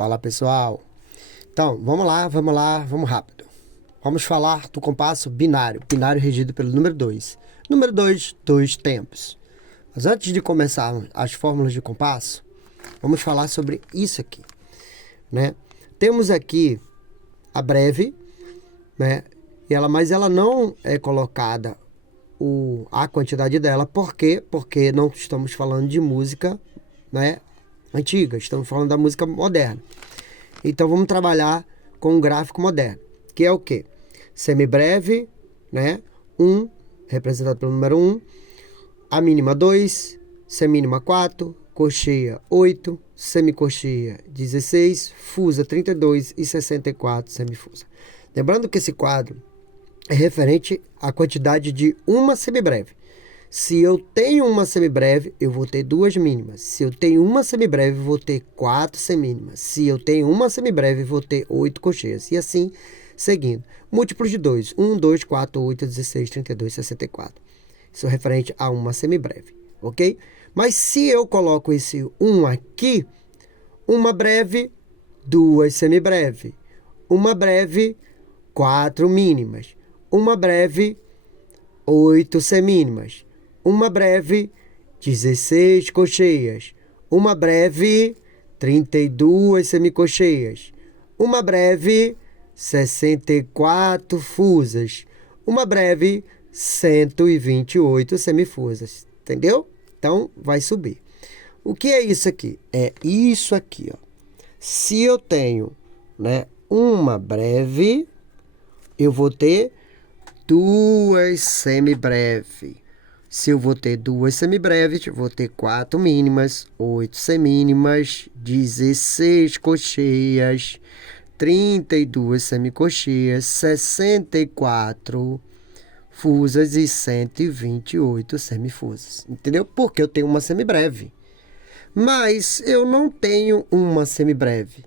Fala pessoal, então vamos lá, vamos rápido. Vamos falar do compasso binário, binário regido pelo número 2. Número 2, dois tempos. Mas antes de começar as fórmulas de compasso, vamos falar sobre isso aqui, né? Temos aqui a breve, né? Mas ela não é colocada a quantidade dela, por quê? Porque não estamos falando de música, né, antiga, estamos falando da música moderna. Então vamos trabalhar com um gráfico moderno, que é o quê? Semibreve, né? 1, representado pelo número 1, a mínima 2, semínima 4, cocheia 8, semicocheia 16, fusa 32 e 64 semifusa. Lembrando que esse quadro é referente à quantidade de uma semibreve. Se eu tenho uma semibreve, eu vou ter duas mínimas. Se eu tenho uma semibreve, eu vou ter 4 semínimas. Se eu tenho uma semibreve, eu vou ter 8 cocheias. E assim, seguindo. Múltiplos de 2. 1, 2, 4, 8, 16, 32, 64. Isso é referente a uma semibreve, ok? Mas se eu coloco esse 1 aqui, uma breve, duas semibreve. Uma breve, 4 mínimas. Uma breve, 8 semínimas. Uma breve, 16 cocheias. Uma breve, 32 semicocheias. Uma breve, 64 fusas. Uma breve, 128 semifusas. Entendeu? Então, vai subir. O que é isso aqui? É isso aqui, ó. Se eu tenho, né, uma breve, eu vou ter duas semibreve. Se eu vou ter duas semibreves, eu vou ter 4 mínimas, 8 semínimas, 16 cocheias, 32 semicocheias, 64 fusas e 128 semifusas. Entendeu? Porque eu tenho uma semibreve. Mas eu não tenho uma semibreve.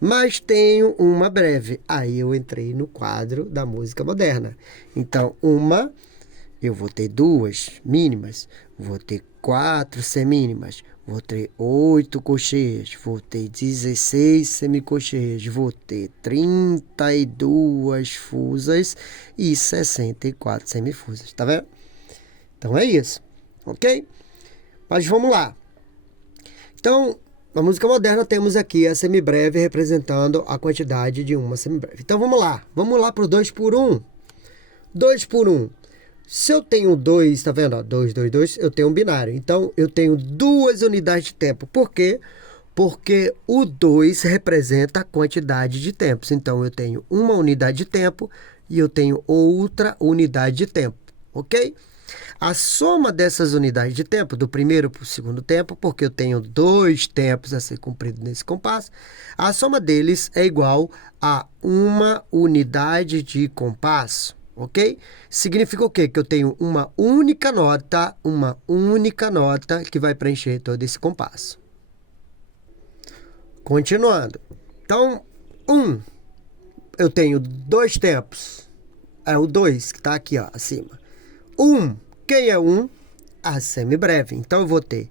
Mas tenho uma breve. Aí eu entrei no quadro da música moderna. Então, eu vou ter duas mínimas, vou ter 4 semínimas, vou ter 8 cocheias, vou ter 16 semicocheias, vou ter 32 fusas e 64 semifusas. Tá vendo? Então é isso, ok? Mas vamos lá. Então, na música moderna temos aqui a semibreve representando a quantidade de uma semibreve. Então vamos lá para o 2 por 1. 2 por 1. Se eu tenho 2, tá vendo? 2, 2, 2, eu tenho um binário. Então eu tenho duas unidades de tempo. Por quê? Porque o 2 representa a quantidade de tempos. Então eu tenho uma unidade de tempo e eu tenho outra unidade de tempo, ok? A soma dessas unidades de tempo, do primeiro para o segundo tempo, porque eu tenho 2 tempos a ser cumprido nesse compasso, a soma deles é igual a uma unidade de compasso, ok? Significa o quê? Que eu tenho uma única nota que vai preencher todo esse compasso. Continuando. Então, eu tenho 2 tempos. É o 2 que está aqui, ó, acima. Quem é 1? A semibreve. Então, eu vou ter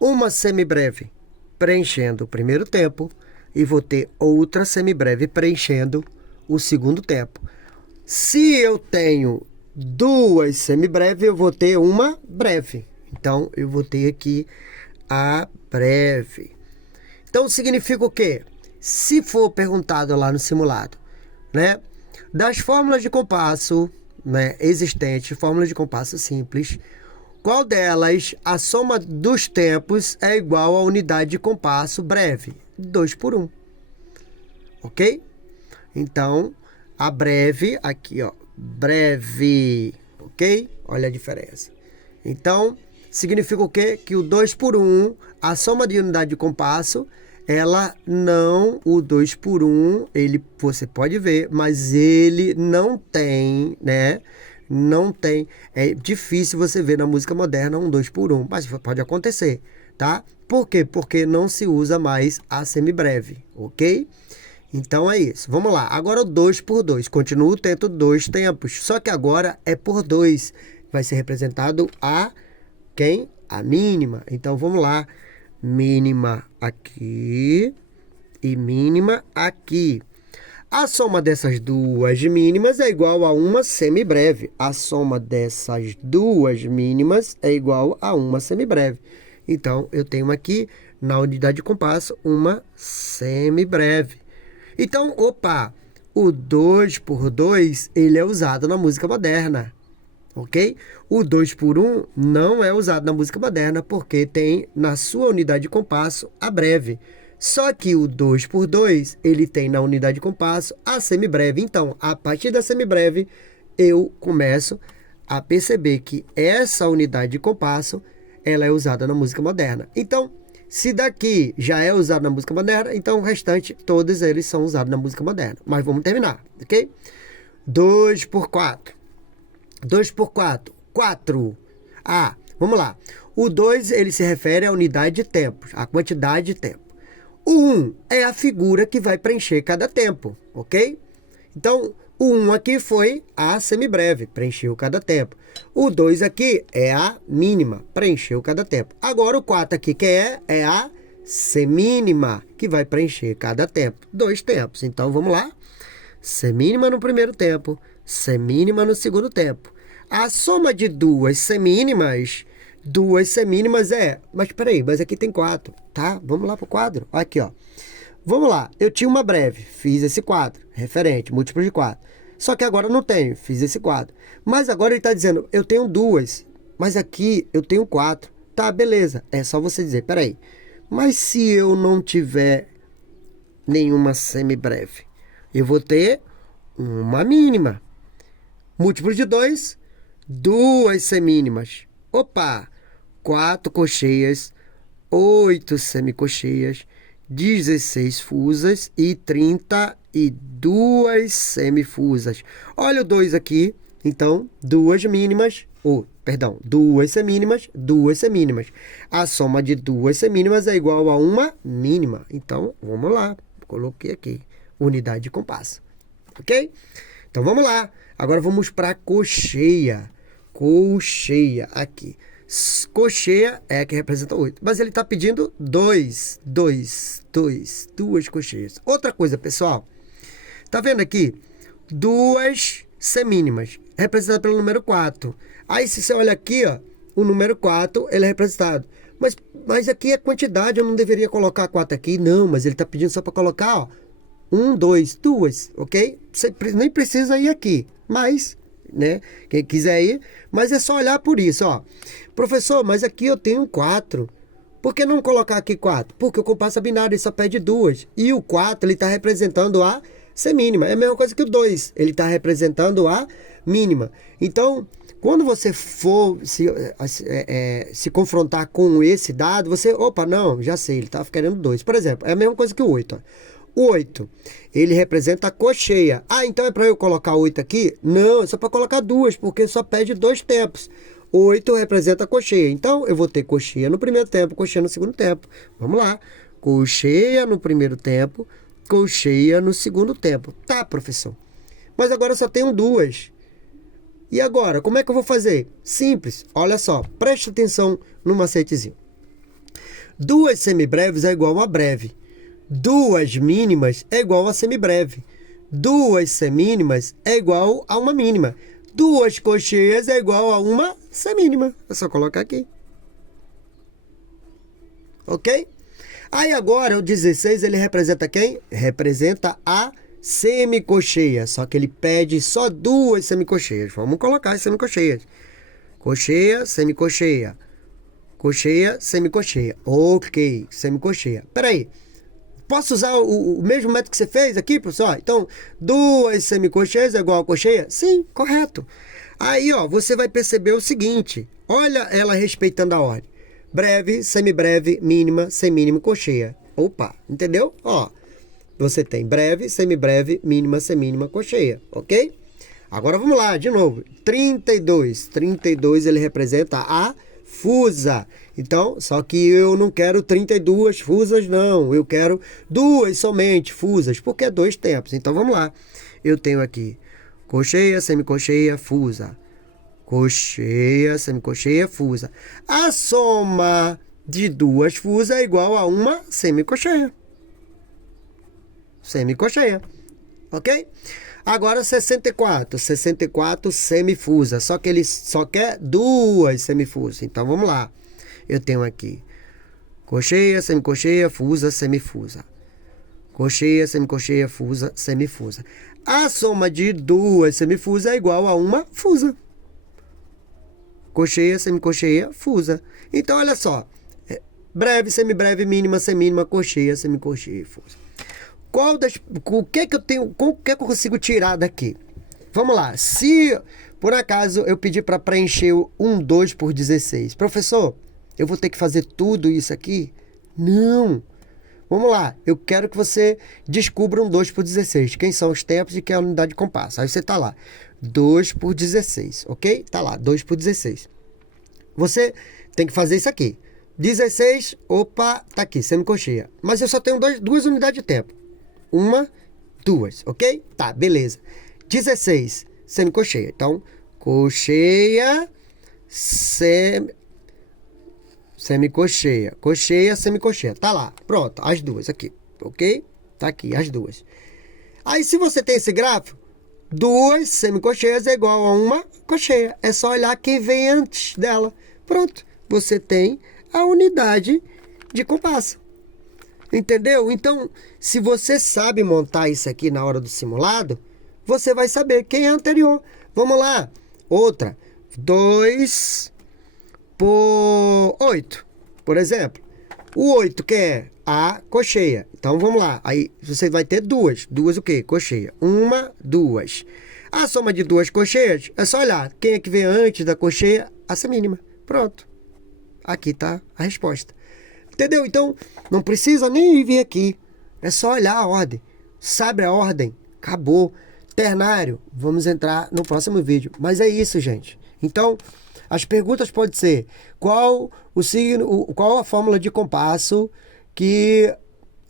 uma semibreve preenchendo o primeiro tempo e vou ter outra semibreve preenchendo o segundo tempo. Se eu tenho duas semibreves, eu vou ter uma breve. Então, eu vou ter aqui a breve. Então, significa o quê? Se for perguntado lá no simulado, né, das fórmulas de compasso, né, existentes, fórmulas de compasso simples, qual delas a soma dos tempos é igual à unidade de compasso breve? 2 por 1. Ok? Então, a breve, aqui, ó, breve, ok? Olha a diferença. Então, significa o quê? Que o 2 por 1, a soma de unidade de compasso, o 2 por 1, você pode ver, mas ele não tem, né? Não tem. É difícil você ver na música moderna um 2 por 1, mas pode acontecer, tá? Por quê? Porque não se usa mais a semibreve, ok? Então é isso. Vamos lá. Agora o 2 por 2. Continuo tendo 2 tempos. Só que agora é por 2. Vai ser representado quem? A mínima. Então vamos lá. Mínima aqui e mínima aqui. A soma dessas duas mínimas é igual a uma semibreve. A soma dessas duas mínimas é igual a uma semibreve. Então, eu tenho aqui, na unidade de compasso, uma semibreve. Então, opa, o 2 por 2, ele é usado na música moderna, ok? O 2 por 1 não é usado na música moderna, porque tem na sua unidade de compasso a breve. Só que o 2 por 2, ele tem na unidade de compasso a semibreve. Então, a partir da semibreve, eu começo a perceber que essa unidade de compasso, ela é usada na música moderna. Então, se daqui já é usado na música moderna, então o restante, todos eles são usados na música moderna. Mas vamos terminar, ok? 2 por 4. 2 por 4, 4. Ah, vamos lá. O 2, ele se refere à unidade de tempo, à quantidade de tempo. O 1 é a figura que vai preencher cada tempo, ok? Então, o 1 aqui foi a semibreve, preencheu cada tempo. O 2 aqui é a mínima, preencheu cada tempo. Agora, o 4 aqui, que é a semínima, que vai preencher cada tempo. 2 tempos. Então, vamos lá. Semínima no primeiro tempo, semínima no segundo tempo. A soma de duas semínimas é... Mas peraí, mas aqui tem 4, tá? Vamos lá para o quadro. Aqui, ó. Vamos lá. Eu tinha uma breve, fiz esse quadro. Referente, múltiplo de 4. Só que agora eu não tenho, fiz esse quadro. Mas agora ele está dizendo, eu tenho 2, mas aqui eu tenho 4. Tá, beleza. É só você dizer, peraí. Mas se eu não tiver nenhuma semibreve, eu vou ter uma mínima. Múltiplo de 2, 2 semínimas. Opa! 4 cocheias, 8 semicocheias, 16 fusas e 32 semifusas. Olha o 2 aqui. Então, 2 mínimas, perdão, 2 semínimas, 2 semínimas. A soma de 2 semínimas é igual a uma mínima. Então, vamos lá. Coloquei aqui, unidade de compasso. Ok? Então, vamos lá. Agora, vamos para a cocheia. Cocheia, aqui. Cocheia é a que representa 8. Mas ele está pedindo 2 cocheias. Outra coisa, pessoal. Tá vendo aqui? 2 semínimas, representado pelo número 4. Aí, se você olha aqui, ó, o número 4, ele é representado. Mas aqui é quantidade, eu não deveria colocar 4 aqui. Não, mas ele está pedindo só para colocar, ó, 1, 2, 2, ok? Você nem precisa ir aqui, mas... né? Quem quiser ir, mas é só olhar por isso, ó. Professor, mas aqui eu tenho 4. Por que não colocar aqui 4? Porque o compasso binário ele só pede 2. E o 4 ele está representando a semínima. É a mesma coisa que o 2. Ele está representando a mínima. Então, quando você for se confrontar com esse dado, você... Opa, não, já sei, ele está querendo 2. Por exemplo, é a mesma coisa que o 8, ó. O 8, ele representa a cocheia. Ah, então é para eu colocar 8 aqui? Não, é só para colocar 2, porque só pede 2 tempos. 8 representa a cocheia. Então, eu vou ter cocheia no primeiro tempo, cocheia no segundo tempo. Vamos lá. Cocheia no primeiro tempo, cocheia no segundo tempo. Tá, professor. Mas agora eu só tenho 2. E agora, como é que eu vou fazer? Simples. Olha só, preste atenção no macetezinho. 2 semibreves é igual a uma breve. 2 mínimas é igual a semibreve. 2 semínimas é igual a uma mínima. 2 cocheias é igual a uma semínima. É só colocar aqui. Ok? Aí agora o 16 ele representa quem? Representa a semicocheia. Só que ele pede só 2 semicocheias. Vamos colocar as semicocheias. Cocheia, semicocheia. Cocheia, semicocheia. Ok, semicocheia. Peraí. Posso usar o mesmo método que você fez aqui, professor? Então, 2 semicocheias é igual a cocheia? Sim, correto. Aí, ó, você vai perceber o seguinte. Olha ela respeitando a ordem. Breve, semibreve, mínima, semínima, cocheia. Opa, entendeu? Ó, você tem breve, semibreve, mínima, semínima, cocheia, ok? Agora vamos lá, de novo. 32. 32 ele representa a fusa. Então, só que eu não quero 32 fusas, não. Eu quero 2 somente fusas, porque é 2 tempos. Então, vamos lá. Eu tenho aqui cocheia, semicocheia, fusa. Cocheia, semicocheia, fusa. A soma de 2 fusas é igual a uma semicocheia. semicolcheia, ok? Agora 64 semifusa, só que ele só quer 2 semifusas. Então vamos lá, eu tenho aqui colcheia, semicolcheia, fusa, semifusa. Colcheia, semicolcheia, fusa, semifusa. A soma de 2 semifusas é igual a uma fusa. Colcheia, semicolcheia, fusa. Então olha só, breve, semibreve, mínima, semínima, colcheia, semicolcheia, fusa. O que que eu tenho, o que que eu consigo tirar daqui? Vamos lá, se por acaso eu pedir para preencher o 2 por 16, professor, eu vou ter que fazer tudo isso aqui? Não. Vamos lá, eu quero que você descubra um 2 por 16. Quem são os tempos e quem é a unidade de compasso. Aí você tá lá, 2 por 16, ok? Tá lá, 2 por 16. Você tem que fazer isso aqui. 16, opa, tá aqui, semicolcheia. Mas eu só tenho 2 unidades de tempo. 1, 2, ok? Tá, beleza. 16, semicolcheia. Então, colcheia, semicolcheia. Colcheia, semicolcheia. Tá lá, pronto, as duas aqui, ok? Tá aqui, as duas. Aí, se você tem esse gráfico, 2 semicolcheias é igual a uma colcheia. É só olhar quem vem antes dela. Pronto, você tem a unidade de compasso. Entendeu? Então, se você sabe montar isso aqui na hora do simulado, você vai saber quem é anterior. Vamos lá. Outra. 2 por 8, por exemplo. O 8 que é a colcheia. Então, vamos lá. Aí, você vai ter duas. Duas o quê? Colcheia. 1, 2. A soma de 2 colcheias, é só olhar. Quem é que vem antes da colcheia? A semínima. Pronto. Aqui tá a resposta. Entendeu? Então, não precisa nem vir aqui. É só olhar a ordem. Sabe a ordem? Acabou. Ternário, vamos entrar no próximo vídeo. Mas é isso, gente. Então, as perguntas podem ser: qual o signo, qual a fórmula de compasso que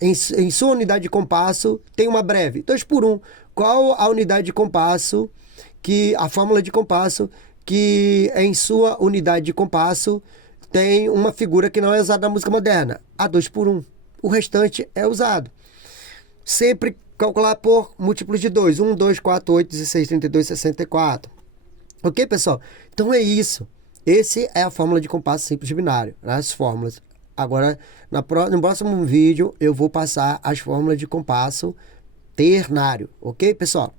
em sua unidade de compasso tem uma breve? 2 por 1. Qual a unidade de compasso a fórmula de compasso que em sua unidade de compasso tem uma figura que não é usada na música moderna? A 2 por 1. O restante é usado. Sempre calcular por múltiplos de 2. 1, 2, 4, 8, 16, 32, 64. Ok, pessoal? Então é isso. Esse é a fórmula de compasso simples binário. As fórmulas. Agora, no próximo vídeo, eu vou passar as fórmulas de compasso ternário. Ok, pessoal?